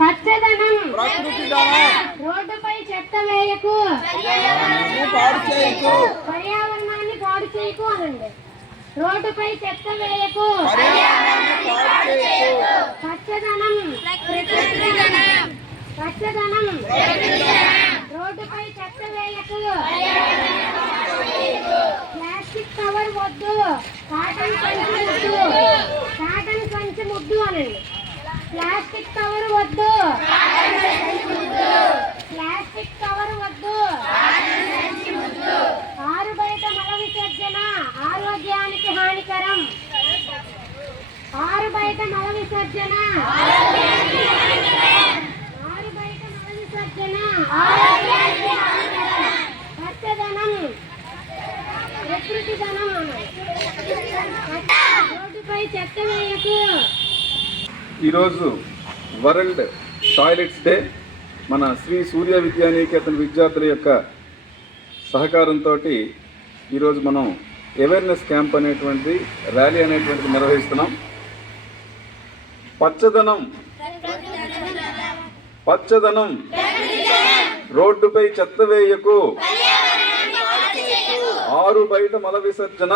పచ్చదనం, రోడ్డుపై చెత్త వేయకు, పర్యావరణాన్ని పాడు చేయకు అనండి. రోడ్డుపై చెత్త వేయకు, పచ్చదనం, పచ్చదనం, రోడ్డుపై చెత్త వేయకు, ప్లాస్టిక్ కవర్ వద్దు, కాటన్ సంచి ముద్దు, కాటన్ సంచి ముద్దు అనండి. ప్లాస్టిక్ కవర్ వద్దు, ప్లాస్టిక్ కవర్ వద్దు, ఆరు బయట మల విసర్జన ఆరోగ్యానికి హానికరం, ఆరు బయట మల విసర్జన, ఆరు బయట మల విసర్జన, పచ్చదనం, ప్రకృతి ధనం, రోడ్డుపై చెత్త వేయకు. ఈరోజు వరల్డ్ టాయిలెట్స్ డే. మన శ్రీ సూర్య విద్యానికేతన్ విద్యార్థుల యొక్క సహకారంతో ఈరోజు మనం అవేర్నెస్ క్యాంప్ అనేటువంటిది, ర్యాలీ అనేటువంటిది నిర్వహిస్తున్నాం. పచ్చదనం, పచ్చదనం, రోడ్డుపై చెత్త వేయకు, ఆరు బయట మల విసర్జన,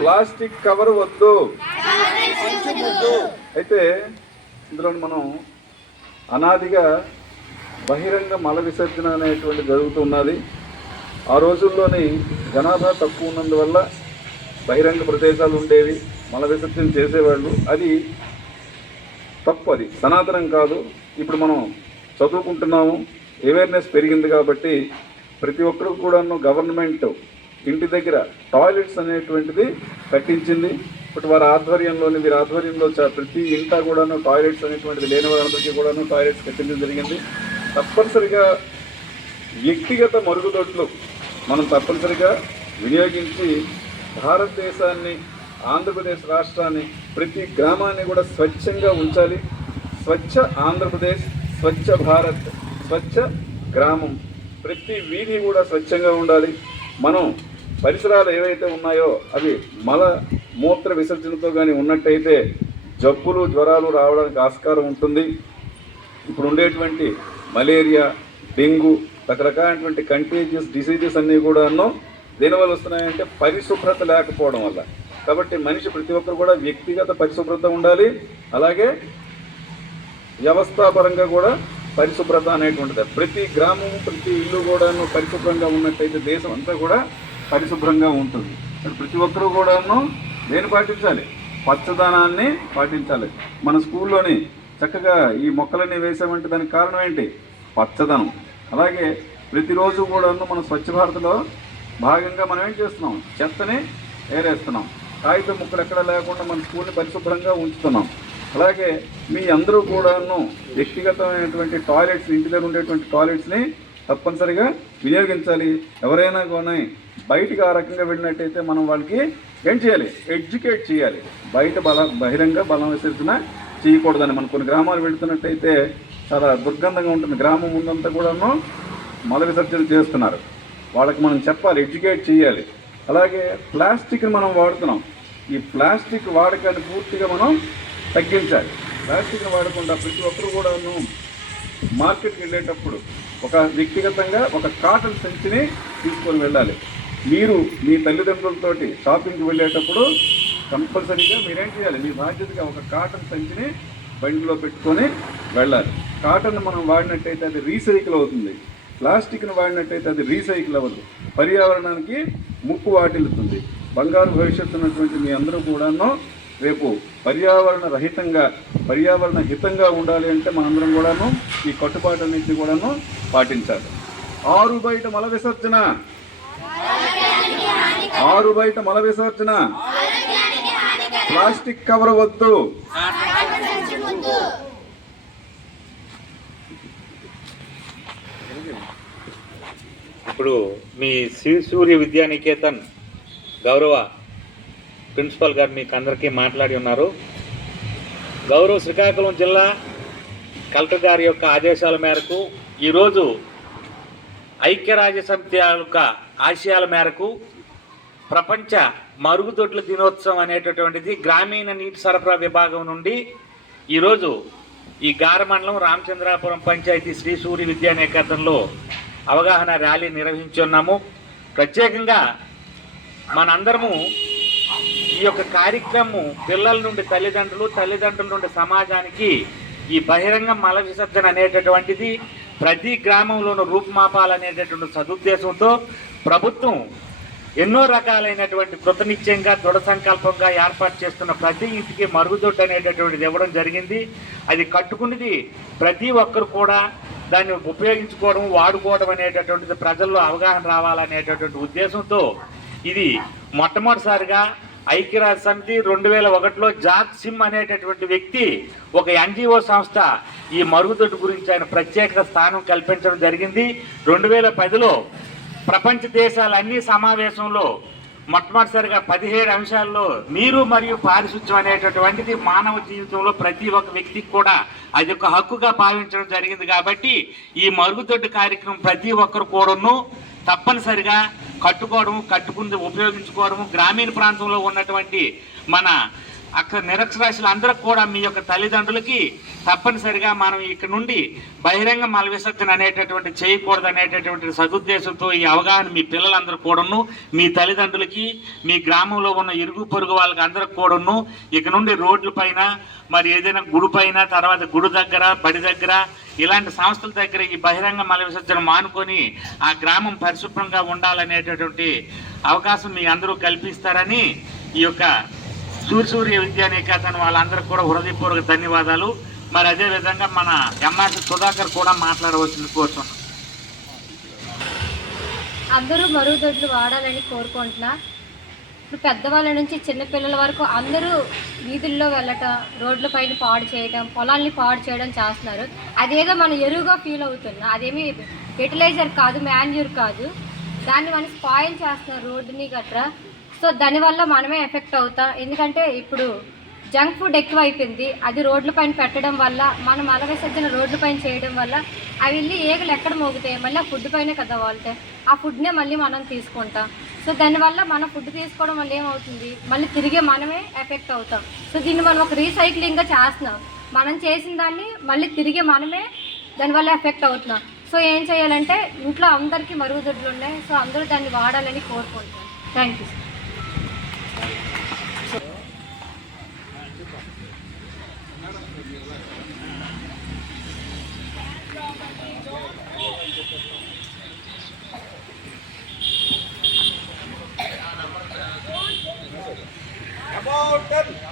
ప్లాస్టిక్ కవర్ వద్దు. అయితే ఇందులో మనం అనాదిగా బహిరంగ మల విసర్జన అనేటువంటి జరుగుతున్నది. ఆ రోజుల్లోని జనాభా తక్కువ ఉన్నందువల్ల బహిరంగ ప్రదేశాలు ఉండేవి, మల విసర్జన చేసేవాళ్ళు. అది తప్పు, అది సనాతనం కాదు. ఇప్పుడు మనం చదువుకుంటున్నాము, అవేర్నెస్ పెరిగింది కాబట్టి ప్రతి ఒక్కరు కూడాను గవర్నమెంట్ ఇంటి దగ్గర టాయిలెట్స్ అనేటువంటిది కట్టించింది. ఇప్పుడు వీరి ఆధ్వర్యంలో ప్రతి ఇంటా కూడాను టాయిలెట్స్ అనేటువంటిది లేని వారందరికీ కూడాను టాయిలెట్స్ కట్టించడం జరిగింది. తప్పనిసరిగా వ్యక్తిగత మరుగుదొడ్లు మనం తప్పనిసరిగా వినియోగించి భారతదేశాన్ని, ఆంధ్రప్రదేశ్ రాష్ట్రాన్ని, ప్రతి గ్రామాన్ని కూడా స్వచ్ఛంగా ఉంచాలి. స్వచ్ఛ ఆంధ్రప్రదేశ్, స్వచ్ఛ భారత్, స్వచ్ఛ గ్రామం, ప్రతి వీధి కూడా స్వచ్ఛంగా ఉండాలి. మనం పరిసరాలు ఏవైతే ఉన్నాయో అవి మల మూత్ర విసర్జనతో కానీ ఉన్నట్టయితే జబ్బులు, జ్వరాలు రావడానికి ఆస్కారం ఉంటుంది. ఇప్పుడు ఉండేటువంటి మలేరియా, డెంగ్యూ, రకరకాలైనటువంటి కంటేజియస్ డిసీజెస్ అన్నీ కూడాను దేనివల్ల వస్తున్నాయంటే పరిశుభ్రత లేకపోవడం వల్ల. కాబట్టి మనిషి ప్రతి ఒక్కరు కూడా వ్యక్తిగత పరిశుభ్రత ఉండాలి, అలాగే వ్యవస్థాపరంగా కూడా పరిశుభ్రత అనేటువంటిది. ప్రతి గ్రామం, ప్రతి ఇల్లు కూడాను పరిశుభ్రంగా ఉన్నట్టయితే దేశం అంతా కూడా పరిశుభ్రంగా ఉంటుంది. ప్రతి ఒక్కరూ కూడాను దేన్ని పాటించాలి? పచ్చదనాన్ని పాటించాలి. మన స్కూల్లోని చక్కగా ఈ మొక్కలన్నీ వేసామంటే దానికి కారణం ఏంటి? పచ్చదనం. అలాగే ప్రతిరోజు కూడాను మన స్వచ్ఛ భారత్లో భాగంగా మనం ఏం చేస్తున్నాం? చెత్తని ఏరేస్తున్నాం. కాగితం ముక్కలు ఎక్కడ లేకుండా మన స్కూల్ని పరిశుభ్రంగా ఉంచుతున్నాం. అలాగే మీ అందరూ కూడాను వ్యక్తిగతమైనటువంటి టాయిలెట్స్, ఇంటి దగ్గర ఉండేటువంటి టాయిలెట్స్ని తప్పనిసరిగా వినియోగించాలి. ఎవరైనా కానీ బయటికి ఆ రకంగా వెళ్ళినట్టయితే మనం వాళ్ళకి ఏం చేయాలి? ఎడ్యుకేట్ చేయాలి. బహిరంగ బలం విసర్జన చేయకూడదని. మనం కొన్ని గ్రామాలు వెళుతున్నట్టయితే చాలా దుర్గంధంగా ఉంటుంది. గ్రామం ముందంతా కూడాను మల విసర్జన చేస్తున్నారు. వాళ్ళకి మనం చెప్పాలి, ఎడ్యుకేట్ చేయాలి. అలాగే ప్లాస్టిక్ని మనం వాడుతున్నాం. ఈ ప్లాస్టిక్ వాడకాన్ని పూర్తిగా మనం తగ్గించాలి. ప్లాస్టిక్ని వాడకుండా ప్రతి ఒక్కరు కూడాను మార్కెట్కి వెళ్ళేటప్పుడు ఒక వ్యక్తిగతంగా ఒక కాటన్ సంచిని తీసుకొని వెళ్ళాలి. మీరు మీ తల్లిదండ్రులతోటి షాపింగ్కి వెళ్ళేటప్పుడు కంపల్సరీగా మీరేం చేయాలి? మీ బాధ్యతగా ఒక కాటన్ సంచిని బండిలో పెట్టుకొని వెళ్ళాలి. కాటన్ మనం వాడినట్టయితే అది రీసైకిల్ అవుతుంది. ప్లాస్టిక్ని వాడినట్టయితే అది రీసైకిల్ అవ్వదు. పర్యావరణానికి ముప్పు వాటిల్లుతుంది. బంగారు భవిష్యత్తు ఉన్నటువంటి మీ అందరూ కూడాను రేపు పర్యావరణ హితంగా ఉండాలి అంటే మనందరం కూడాను ఈ కట్టుబాట్లన్నింటినీ కూడాను పాటించాలి. ఆరు బయట మల విసర్జన, ఆరు బయట మల విసర్జన, ప్లాస్టిక్ కవర్ వద్దు. ఇప్పుడు మీ శ్రీ సూర్య విద్యానికేతన్ గౌరవ ప్రిన్సిపల్ గారు మీకు అందరికీ మాట్లాడి ఉన్నారు. గౌరవ శ్రీకాకుళం జిల్లా కలెక్టర్ గారి యొక్క ఆదేశాల మేరకు ఈరోజు ఐక్యరాజ్య సమితి యొక్క ఆశయాల మేరకు ప్రపంచ మరుగుదొడ్ల దినోత్సవం అనేటటువంటిది గ్రామీణ నీటి సరఫరా విభాగం నుండి ఈరోజు ఈ గార మండలం రామచంద్రాపురం పంచాయతీ శ్రీ సూర్య విద్యానికేతన్లో అవగాహన ర్యాలీ నిర్వహించున్నాము. ప్రత్యేకంగా మనందరము ఈ యొక్క కార్యక్రమం పిల్లల నుండి తల్లిదండ్రుల నుండి సమాజానికి ఈ బహిరంగ మల విసర్జన అనేటటువంటిది ప్రతి గ్రామంలోనూ రూపుమాపాలనేటటువంటి సదుద్దేశంతో ప్రభుత్వం ఎన్నో రకాలైనటువంటి కృతనిశ్చయంగా దృఢ సంకల్పంగా ఏర్పాటు చేస్తున్న ప్రతి ఇంటికి మరుగుదొడ్డు అనేటటువంటిది ఇవ్వడం జరిగింది. అది కట్టుకున్నది ప్రతి ఒక్కరు కూడా దాన్ని ఉపయోగించుకోవడం వాడుకోవడం అనేటటువంటిది ప్రజల్లో అవగాహన రావాలనేటటువంటి ఉద్దేశంతో ఇది మొట్టమొదటిసారిగా ఐక్యరాజ్య సమితి 2001లో జార్జ్ సిమ్ అనేటటువంటి వ్యక్తి ఒక NGO సంస్థ ఈ మరుగుదొడ్డు గురించి ఆయన ప్రత్యేక స్థానం కల్పించడం జరిగింది. 2010లో ప్రపంచ దేశాల అన్ని సమావేశంలో మొట్టమొదటిసారిగా 17 అంశాల్లో నీరు మరియు పారిశుధ్యం అనేటటువంటిది మానవ జీవితంలో ప్రతి ఒక్క వ్యక్తికి కూడా అది ఒక హక్కుగా భావించడం జరిగింది. కాబట్టి ఈ మరుగుదొడ్డు కార్యక్రమం ప్రతి ఒక్కరు కూడాను తప్పనిసరిగా కట్టుకోవడము, కట్టుకుంది ఉపయోగించుకోవడము, గ్రామీణ ప్రాంతంలో ఉన్నటువంటి మన అక్కడ నిరక్షరాస్యులు అందరూ కూడా మీ యొక్క తల్లిదండ్రులకి తప్పనిసరిగా మనం ఇక్కడ నుండి బహిరంగ మల విసర్జన అనేటటువంటి చేయకూడదు అనేటటువంటి సదుద్దేశంతో ఈ అవగాహన మీ పిల్లలందరూ కూడాను మీ తల్లిదండ్రులకి మీ గ్రామంలో ఉన్న ఇరుగు పొరుగు వాళ్ళకి అందరికి కూడాను ఇక నుండి రోడ్ల పైన మరి ఏదైనా గుడి పైన తర్వాత గుడి దగ్గర బడి దగ్గర ఇలాంటి సంస్థల దగ్గర ఈ బహిరంగ మల విసర్జన మానుకొని ఆ గ్రామం పరిశుభ్రంగా ఉండాలనేటటువంటి అవకాశం మీ అందరూ కల్పిస్తారని ఈ యొక్క సూర్య విద్యానికేతన్ వాళ్ళందరికీ కూడా హృదయపూర్వక ధన్యవాదాలు. మరి అదేవిధంగా మన ఎంఆర్సి సుధాకర్ కూడా మాట్లాడవలసింది కోరుతున్నాం. అందరూ మరుగుదొడ్లు వాడాలని కోరుకుంటున్నా. ఇప్పుడు పెద్దవాళ్ళ నుంచి చిన్నపిల్లల వరకు అందరూ వీధుల్లో వెళ్ళటం, రోడ్ల పైన పాడు చేయడం, పొలాల్ని పాడు చేయడం చేస్తున్నారు. అదేదో మనం ఎరువుగా ఫీల్ అవుతున్నాం. అదేమి ఫెర్టిలైజర్ కాదు, మాన్యూర్ కాదు. దాన్ని మనం స్పాయిల్ చేస్తున్నారు రోడ్డుని గట్రా. సో దానివల్ల మనమే ఎఫెక్ట్ అవుతాం. ఎందుకంటే ఇప్పుడు జంక్ ఫుడ్ ఎక్కువ అయిపోయింది. అది రోడ్ల పైన పెట్టడం వల్ల, మనం మల విసర్జన రోడ్ల పైన చేయడం వల్ల అవి వెళ్ళి ఏగలు ఎక్కడ మోగుతాయి, మళ్ళీ ఆ ఫుడ్ పైనే కదా వాళ్తాయి. ఆ ఫుడ్నే మళ్ళీ మనం తీసుకుంటాం. సో దానివల్ల మనం ఫుడ్ తీసుకోవడం వల్ల ఏమవుతుంది, మళ్ళీ తిరిగి మనమే ఎఫెక్ట్ అవుతాం. సో దీన్ని మనం ఒక రీసైక్లింగ్గా చేస్తున్నాం. మనం చేసిన దాన్ని మళ్ళీ తిరిగి మనమే దానివల్ల ఎఫెక్ట్ అవుతున్నాం. సో ఏం చేయాలంటే ఇంట్లో అందరికీ మరుగుదొడ్లు ఉన్నాయి. సో అందరూ దాన్ని వాడాలని కోరుకుంటున్నాం. Thank you. About 10.